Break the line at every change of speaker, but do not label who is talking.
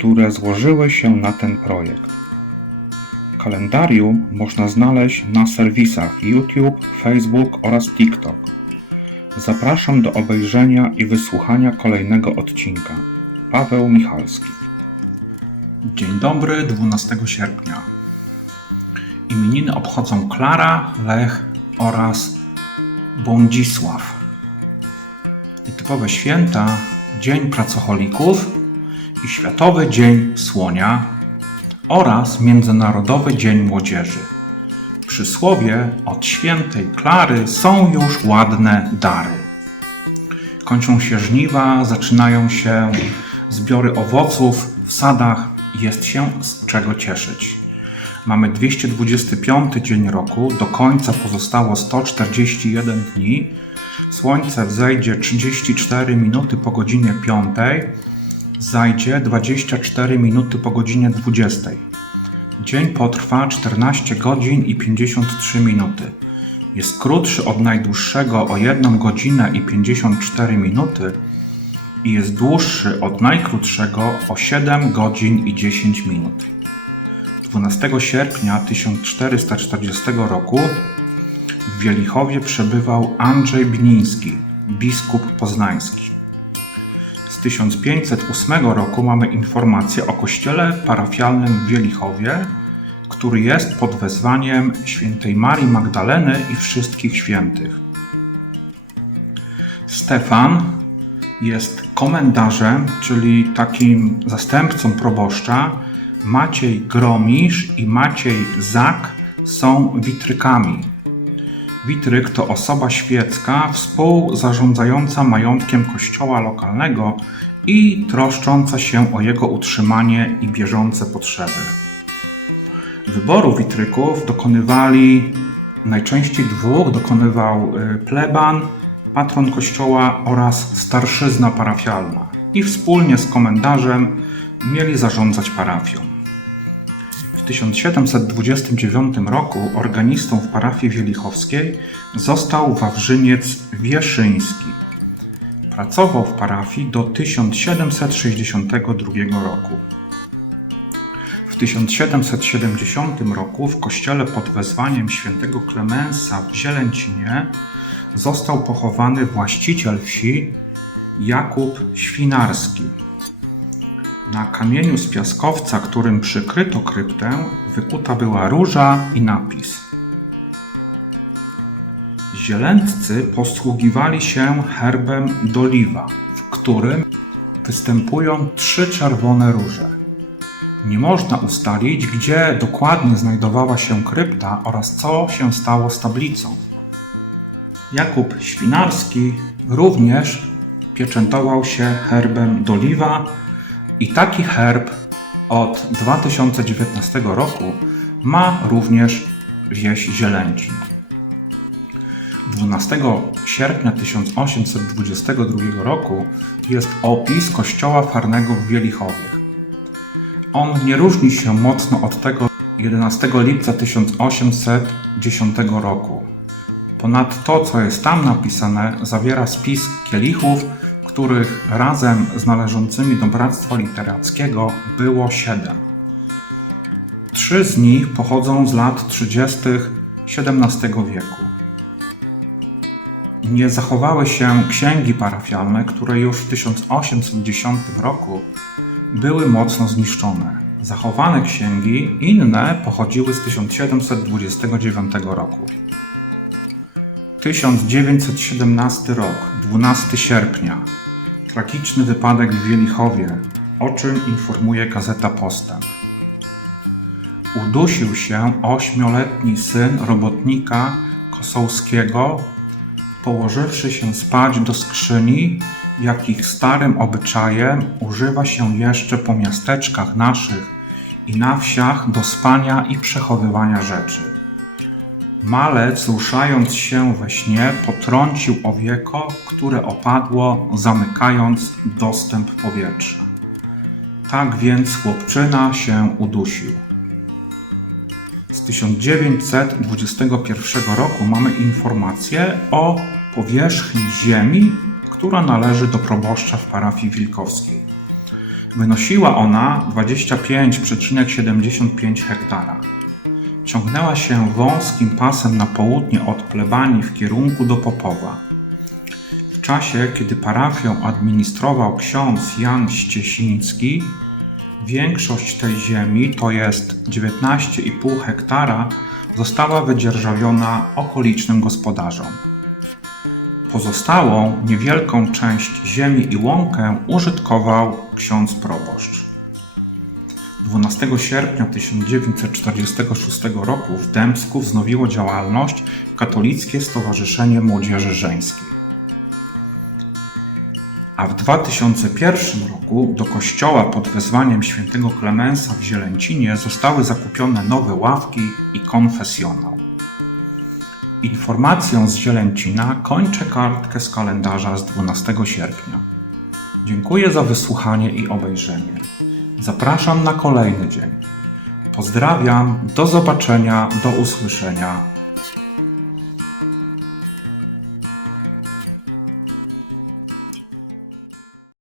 które złożyły się na ten projekt. Kalendarium można znaleźć na serwisach YouTube, Facebook oraz TikTok. Zapraszam do obejrzenia i wysłuchania kolejnego odcinka. Paweł Michalski. Dzień dobry, 12 sierpnia. Imieniny obchodzą Klara, Lech oraz Bądzisław. Nietypowe święta Dzień Pracocholików i Światowy Dzień Słonia oraz Międzynarodowy Dzień Młodzieży. Przysłowie od świętej Klary są już ładne dary. Kończą się żniwa, zaczynają się zbiory owoców w sadach jest się z czego cieszyć. Mamy 225 dzień roku, do końca pozostało 141 dni. Słońce wzejdzie 34 minuty po godzinie 5, zajdzie 24 minuty po godzinie 20. Dzień potrwa 14 godzin i 53 minuty. Jest krótszy od najdłuższego o 1 godzinę i 54 minuty i jest dłuższy od najkrótszego o 7 godzin i 10 minut. 12 sierpnia 1440 roku w Wielichowie przebywał Andrzej Bniński, biskup poznański. Z 1508 roku mamy informację o kościele parafialnym w Wielichowie, który jest pod wezwaniem świętej Marii Magdaleny i wszystkich świętych. Stefan jest komendarzem, czyli takim zastępcą proboszcza. Maciej Gromisz i Maciej Zak są witrykami. Witryk to osoba świecka współzarządzająca majątkiem kościoła lokalnego i troszcząca się o jego utrzymanie i bieżące potrzeby. Wyboru witryków dokonywali najczęściej dwóch, dokonywał y, pleban, patron kościoła oraz starszyzna parafialna i wspólnie z komendarzem mieli zarządzać parafią. W 1729 roku organistą w parafii wielichowskiej został Wawrzyniec Wieszyński. Pracował w parafii do 1762 roku. W 1770 roku w kościele pod wezwaniem świętego Klemensa w Zielęcinie został pochowany właściciel wsi Jakub Świnarski. Na kamieniu z piaskowca, którym przykryto kryptę, wykuta była róża i napis. Zielęccy posługiwali się herbem Doliwa, w którym występują trzy czerwone róże. Nie można ustalić, gdzie dokładnie znajdowała się krypta oraz co się stało z tablicą. Jakub Świnarski również pieczętował się herbem Doliwa i taki herb od 2019 roku ma również wieś Zielęcin. 12 sierpnia 1822 roku jest opis kościoła farnego w Wielichowie. On nie różni się mocno od tego 11 lipca 1810 roku. Ponadto, co jest tam napisane, zawiera spis kielichów, których razem z należącymi do Bractwa Literackiego było siedem. Trzy z nich pochodzą z lat 30. XVII wieku. Nie zachowały się księgi parafialne, które już w 1810 roku były mocno zniszczone. Zachowane księgi, inne pochodziły z 1729 roku. 1917 rok, 12 sierpnia. Tragiczny wypadek w Wielichowie, o czym informuje Gazeta Postęp. Udusił się ośmioletni syn robotnika Kosołskiego, położywszy się spać do skrzyni, jakich starym obyczajem używa się jeszcze po miasteczkach naszych i na wsiach do spania i przechowywania rzeczy. Malec, ruszając się we śnie, potrącił owieko, które opadło, zamykając dostęp powietrza. Tak więc chłopczyna się udusił. Z 1921 roku mamy informację o powierzchni ziemi, która należy do proboszcza w parafii wilkowskiej. Wynosiła ona 25,75 hektara. Ciągnęła się wąskim pasem na południe od plebanii w kierunku do Popowa. W czasie, kiedy parafią administrował ksiądz Jan Ściesiński, większość tej ziemi, to jest 19,5 hektara, została wydzierżawiona okolicznym gospodarzom. Pozostałą niewielką część ziemi i łąkę użytkował ksiądz proboszcz. 12 sierpnia 1946 roku w Dębsku wznowiło działalność Katolickie Stowarzyszenie Młodzieży Żeńskiej. A w 2001 roku do kościoła pod wezwaniem świętego Klemensa w Zielęcinie zostały zakupione nowe ławki i konfesjonał. Informacją z Zielęcina kończę kartkę z kalendarza z 12 sierpnia. Dziękuję za wysłuchanie i obejrzenie. Zapraszam na kolejny dzień. Pozdrawiam, do zobaczenia, do usłyszenia.